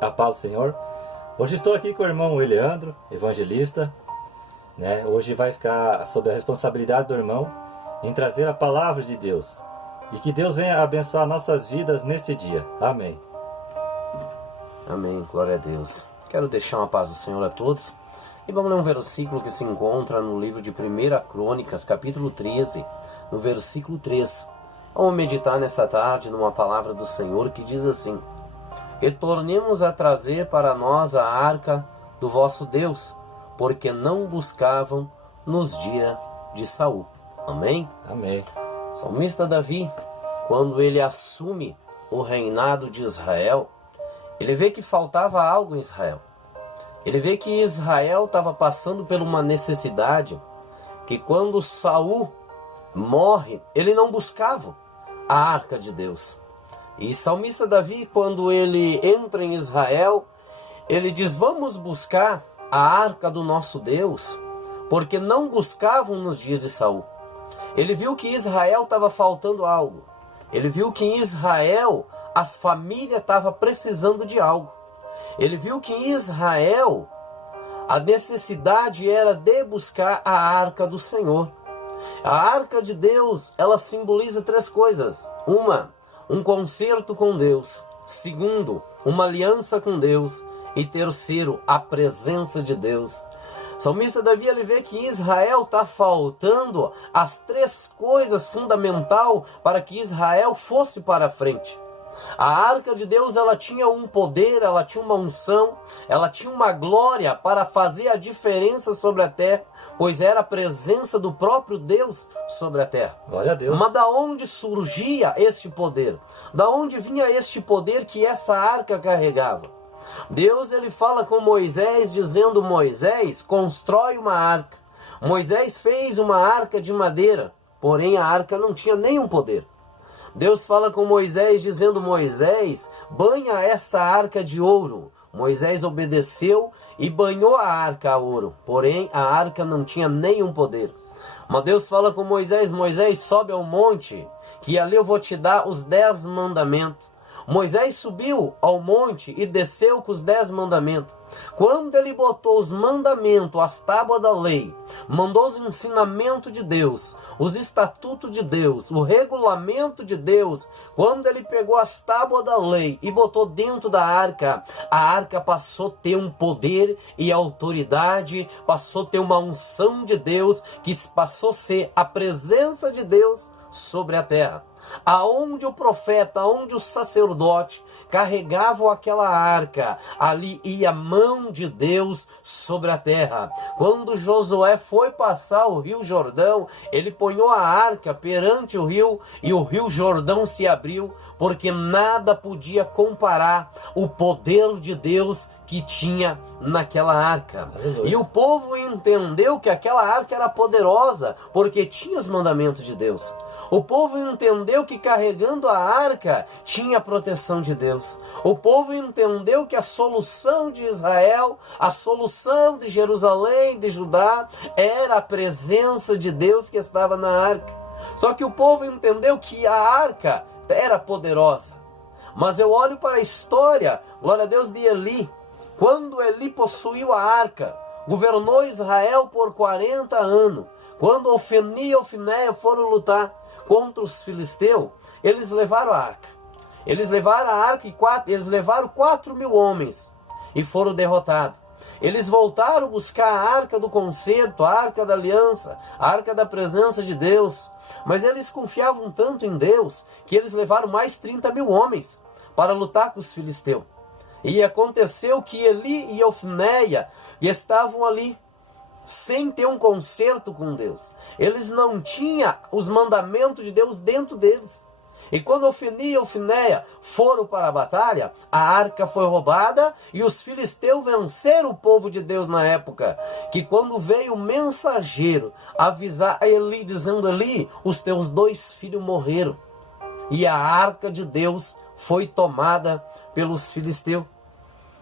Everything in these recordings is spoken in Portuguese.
A paz do Senhor. Hoje estou aqui com o irmão Eliandro, evangelista. Hoje vai ficar sob a responsabilidade do irmão em trazer a palavra de Deus. E que Deus venha abençoar nossas vidas neste dia. Amém. Amém, glória a Deus. Quero deixar uma paz do Senhor a todos. E vamos ler um versículo que se encontra no livro de 1 Crônicas, capítulo 13, no versículo 3. Vamos meditar nesta tarde numa palavra do Senhor que diz assim: E tornemos a trazer para nós a arca do vosso Deus, porque não buscavam nos dias de Saul. Amém? Amém. O salmista Davi, quando ele assume o reinado de Israel, ele vê que faltava algo em Israel. Ele vê que Israel estava passando por uma necessidade, que quando Saul morre, ele não buscava a arca de Deus. E salmista Davi, quando ele entra em Israel, ele diz: vamos buscar a arca do nosso Deus, porque não buscavam nos dias de Saul. Ele viu que Israel estava faltando algo. Ele viu que em Israel as famílias estavam precisando de algo. Ele viu que em Israel a necessidade era de buscar a arca do Senhor. A arca de Deus, ela simboliza três coisas. Uma, um concerto com Deus. Segundo, uma aliança com Deus. E terceiro, a presença de Deus. O salmista Davi, ele vê que em Israel está faltando as três coisas fundamentais para que Israel fosse para frente. A arca de Deus, ela tinha um poder, ela tinha uma unção, ela tinha uma glória para fazer a diferença sobre a terra, pois era a presença do próprio Deus sobre a terra. Glória a Deus. Mas da onde surgia este poder? Da onde vinha este poder que essa arca carregava? Deus, ele fala com Moisés, dizendo: Moisés, constrói uma arca. Moisés fez uma arca de madeira, porém a arca não tinha nenhum poder. Deus fala com Moisés, dizendo: Moisés, banha esta arca de ouro. Moisés obedeceu e banhou a arca a ouro, porém a arca não tinha nenhum poder. Mas Deus fala com Moisés: Moisés, sobe ao monte, que ali eu vou te dar os 10 mandamentos. Moisés subiu ao monte e desceu com os 10 mandamentos. Quando ele botou os mandamentos, as tábuas da lei, mandou os ensinamentos de Deus, os estatutos de Deus, o regulamento de Deus, quando ele pegou as tábuas da lei e botou dentro da arca, a arca passou a ter um poder e autoridade, passou a ter uma unção de Deus, que passou a ser a presença de Deus sobre a terra. Aonde o profeta, aonde o sacerdote carregavam aquela arca, ali ia a mão de Deus sobre a terra. Quando Josué foi passar o rio Jordão, ele ponhou a arca perante o rio e o rio Jordão se abriu, porque nada podia comparar o poder de Deus que tinha naquela arca. Aleluia. E o povo entendeu que aquela arca era poderosa, porque tinha os mandamentos de Deus. O povo entendeu que carregando a arca tinha a proteção de Deus. O povo entendeu que a solução de Israel, a solução de Jerusalém, de Judá, era a presença de Deus que estava na arca. Só que o povo entendeu que a arca era poderosa. Mas eu olho para a história, glória a Deus, de Eli. Quando Eli possuiu a arca, governou Israel por 40 anos. Quando Ofni e Ofnéia foram lutar contra os filisteus, eles levaram a arca. Eles levaram a arca e eles levaram 4.000 homens e foram derrotados. Eles voltaram a buscar a arca do concerto, a arca da aliança, a arca da presença de Deus. Mas eles confiavam tanto em Deus que eles levaram mais 30.000 homens para lutar com os filisteus. E aconteceu que Eli e Ofnéia estavam ali sem ter um concerto com Deus. Eles não tinham os mandamentos de Deus dentro deles. E quando Ofni e Ofnéia foram para a batalha, a arca foi roubada e os filisteus venceram o povo de Deus na época. Que quando veio o mensageiro avisar a Eli, dizendo: Eli, os teus 2 filhos morreram. E a arca de Deus foi tomada pelos filisteus.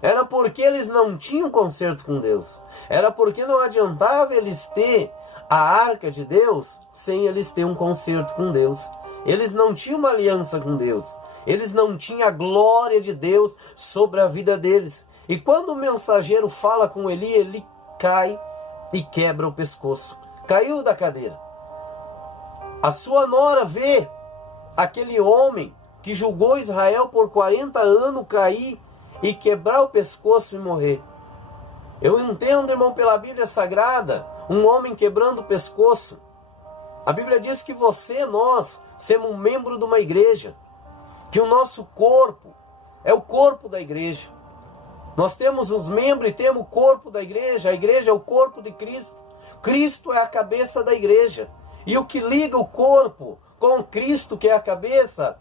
Era porque eles não tinham conserto com Deus. Era porque não adiantava eles ter a arca de Deus sem eles ter um conserto com Deus. Eles não tinham uma aliança com Deus. Eles não tinham a glória de Deus sobre a vida deles. E quando o mensageiro fala com Eli, ele cai e quebra o pescoço. Caiu da cadeira. A sua nora vê aquele homem que julgou Israel por 40 anos cair e quebrar o pescoço e morrer. Eu entendo, irmão, pela Bíblia Sagrada, um homem quebrando o pescoço. A Bíblia diz que nós, somos um membro de uma igreja, que o nosso corpo é o corpo da igreja. Nós temos os membros e temos o corpo da igreja. A igreja é o corpo de Cristo. Cristo é a cabeça da igreja. E o que liga o corpo com Cristo, que é a cabeça,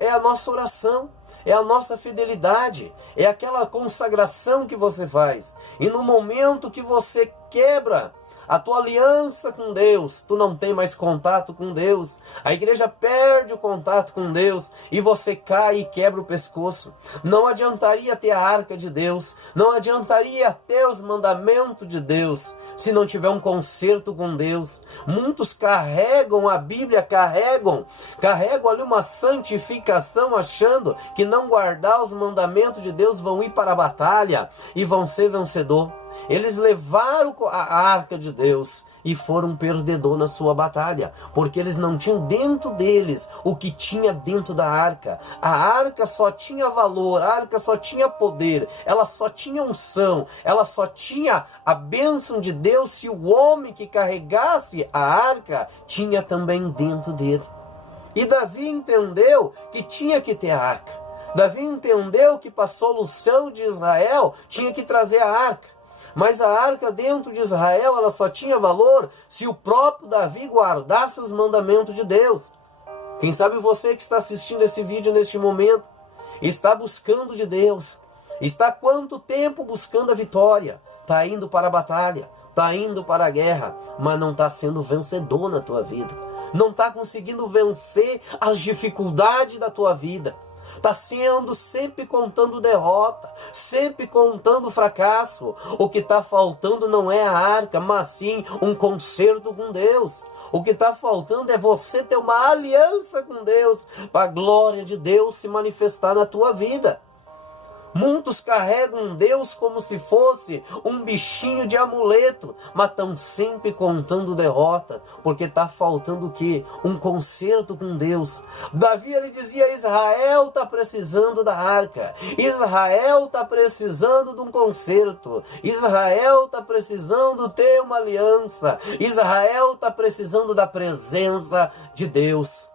é a nossa oração, é a nossa fidelidade, é aquela consagração que você faz. E no momento que você quebra a tua aliança com Deus, tu não tem mais contato com Deus. A igreja perde o contato com Deus e você cai e quebra o pescoço. Não adiantaria ter a arca de Deus, não adiantaria ter os mandamentos de Deus, se não tiver um conserto com Deus. Muitos carregam a Bíblia, carregam ali uma santificação, achando que não guardar os mandamentos de Deus vão ir para a batalha e vão ser vencedor. Eles levaram a arca de Deus e foram perdedor na sua batalha, porque eles não tinham dentro deles o que tinha dentro da arca. A arca só tinha valor, a arca só tinha poder, ela só tinha unção, ela só tinha a bênção de Deus se o homem que carregasse a arca tinha também dentro dele. E Davi entendeu que tinha que ter a arca. Davi entendeu que para a solução de Israel tinha que trazer a arca. Mas a arca dentro de Israel, ela só tinha valor se o próprio Davi guardasse os mandamentos de Deus. Quem sabe você que está assistindo esse vídeo neste momento, está buscando de Deus, está há quanto tempo buscando a vitória, está indo para a batalha, está indo para a guerra, mas não está sendo vencedor na tua vida, não está conseguindo vencer as dificuldades da tua vida. Está sendo sempre contando derrota, sempre contando fracasso. O que está faltando não é a arca, mas sim um concerto com Deus. O que está faltando é você ter uma aliança com Deus, para a glória de Deus se manifestar na tua vida. Muitos carregam Deus como se fosse um bichinho de amuleto, mas estão sempre contando derrota, porque está faltando o quê? Um concerto com Deus. Davi, ele dizia, Israel está precisando da arca, Israel está precisando de um concerto, Israel está precisando ter uma aliança, Israel está precisando da presença de Deus,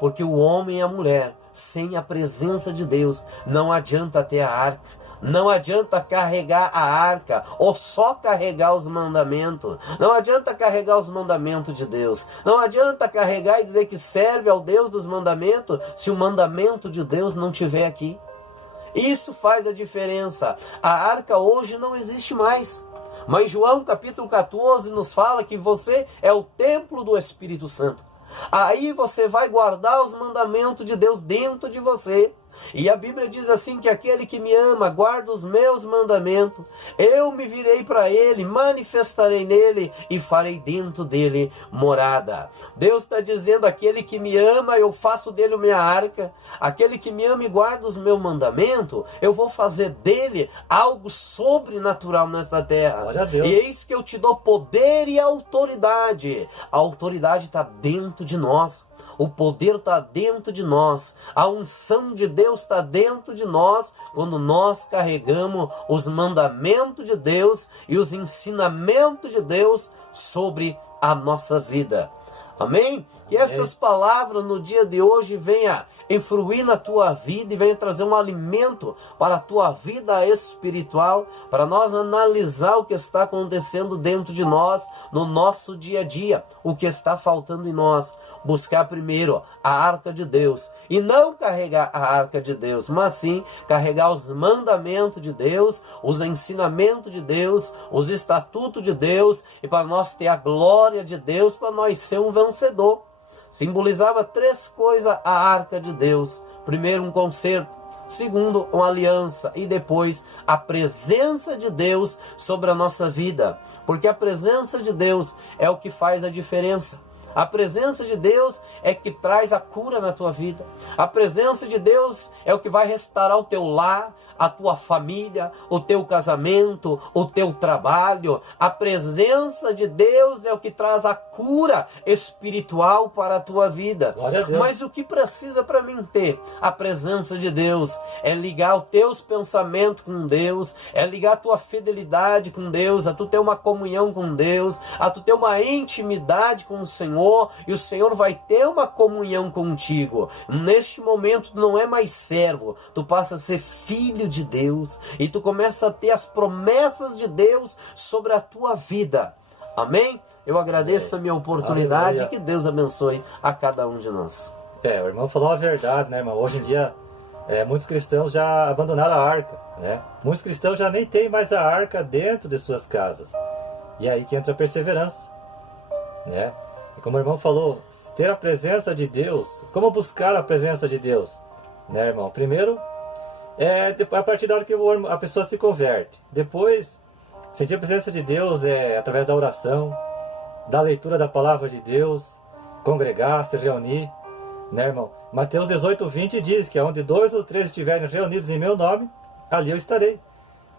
porque o homem e a mulher, sem a presença de Deus, não adianta ter a arca, não adianta carregar a arca, ou só carregar os mandamentos, não adianta carregar os mandamentos de Deus, não adianta carregar e dizer que serve ao Deus dos mandamentos, se o mandamento de Deus não estiver aqui. Isso faz a diferença. A arca hoje não existe mais, mas João capítulo 14 nos fala que você é o templo do Espírito Santo. Aí você vai guardar os mandamentos de Deus dentro de você. E a Bíblia diz assim, que aquele que me ama guarda os meus mandamentos, eu me virei para ele, manifestarei nele e farei dentro dele morada. Deus está dizendo, aquele que me ama, eu faço dele a minha arca, aquele que me ama e guarda os meus mandamentos, eu vou fazer dele algo sobrenatural nesta terra. Glória a Deus. E eis que eu te dou poder e autoridade. A autoridade está dentro de nós. O poder está dentro de nós, a unção de Deus está dentro de nós, quando nós carregamos os mandamentos de Deus e os ensinamentos de Deus sobre a nossa vida. Amém? Que estas palavras no dia de hoje venham influir na tua vida e venha trazer um alimento para a tua vida espiritual, para nós analisar o que está acontecendo dentro de nós, no nosso dia a dia, o que está faltando em nós. Buscar primeiro a arca de Deus, e não carregar a arca de Deus, mas sim carregar os mandamentos de Deus, os ensinamentos de Deus, os estatutos de Deus, e para nós ter a glória de Deus, para nós ser um vencedor. Simbolizava três coisas a arca de Deus: primeiro, um concerto; segundo, uma aliança; e depois a presença de Deus sobre a nossa vida, porque a presença de Deus é o que faz a diferença. A presença de Deus é que traz a cura na tua vida. A presença de Deus é o que vai restaurar o teu lar, a tua família, o teu casamento, o teu trabalho. A presença de Deus é o que traz a cura espiritual para a tua vida. Glória a Deus. Mas o que precisa para mim ter a presença de Deus é ligar os teus pensamentos com Deus, é ligar a tua fidelidade com Deus, a tu ter uma comunhão com Deus, a tu ter uma intimidade com o Senhor, e o Senhor vai ter uma comunhão contigo. Neste momento tu não é mais servo, tu passa a ser filho de Deus, e tu começa a ter as promessas de Deus sobre a tua vida. Amém? Eu agradeço a minha oportunidade e que Deus abençoe a cada um de nós. O irmão falou a verdade, né, irmão? Hoje em dia, muitos cristãos já abandonaram a arca, né? Muitos cristãos já nem têm mais a arca dentro de suas casas. E é aí que entra a perseverança, né? E como o irmão falou, ter a presença de Deus. Como buscar a presença de Deus, né, irmão? Primeiro, a partir da hora que a pessoa se converte. Depois, sentir a presença de Deus através da oração, da leitura da palavra de Deus, congregar, se reunir, né, irmão? Mateus 18:20 diz que onde 2 ou 3 estiverem reunidos em meu nome, ali eu estarei.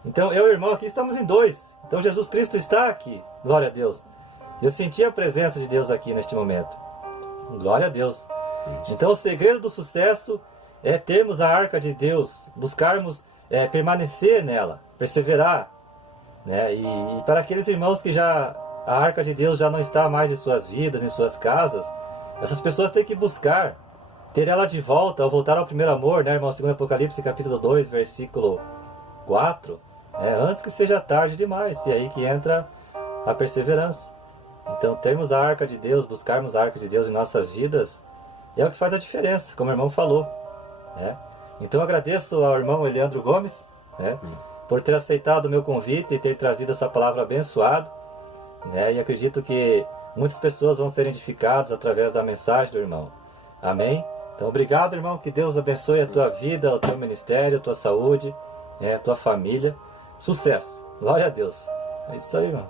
Então eu e o irmão aqui estamos em 2. Então Jesus Cristo está aqui. Glória a Deus. Eu senti a presença de Deus aqui neste momento. Glória a Deus. Então o segredo do sucesso é termos a arca de Deus, buscarmos permanecer nela, perseverar, né? E para aqueles irmãos que a arca de Deus já não está mais em suas vidas, em suas casas, essas pessoas têm que buscar ter ela de volta, ao voltar ao primeiro amor, né, irmão? 2 Apocalipse capítulo 2, versículo 4, antes que seja tarde demais. E aí que entra a perseverança. Então termos a arca de Deus, buscarmos a arca de Deus em nossas vidas, é o que faz a diferença, como o irmão falou, né? Então eu agradeço ao irmão Eliandro Gomes, né, por ter aceitado o meu convite e ter trazido essa palavra abençoada, né? E acredito que muitas pessoas vão ser edificadas através da mensagem do irmão. Amém? Então obrigado, irmão, que Deus abençoe a tua vida, o teu ministério, a tua saúde, a tua família. Sucesso! Glória a Deus! É isso aí, irmão.